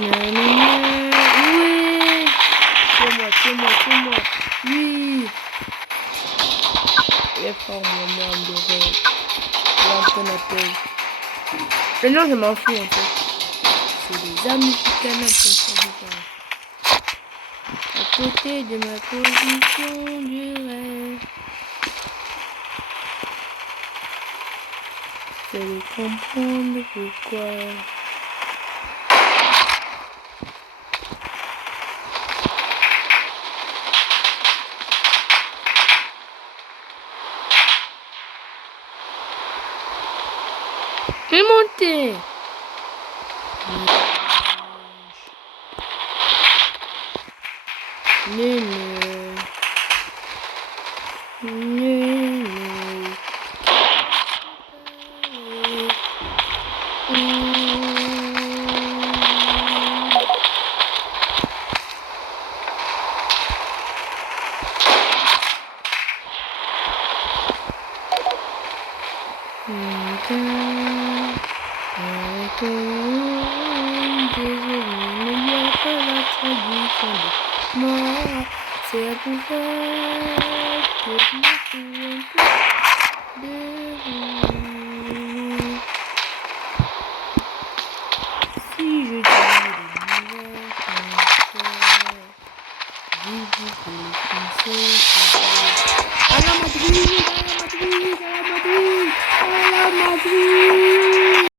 Oui. Tuez-moi. Oui. Les frères, mon âme de rêve. L'antenne appelle. Mais non, je m'en fous en fait. C'est des amis qui canapent. À côté de ma position du rêve. C'est de comprendre pourquoi. Mais montez. C'est pour faire que je me souviens de vous. Si je dis des nouvelles chansons, dis-vous que le concert, à la Madrid, à la Madrid, à la Madrid, à la Madrid.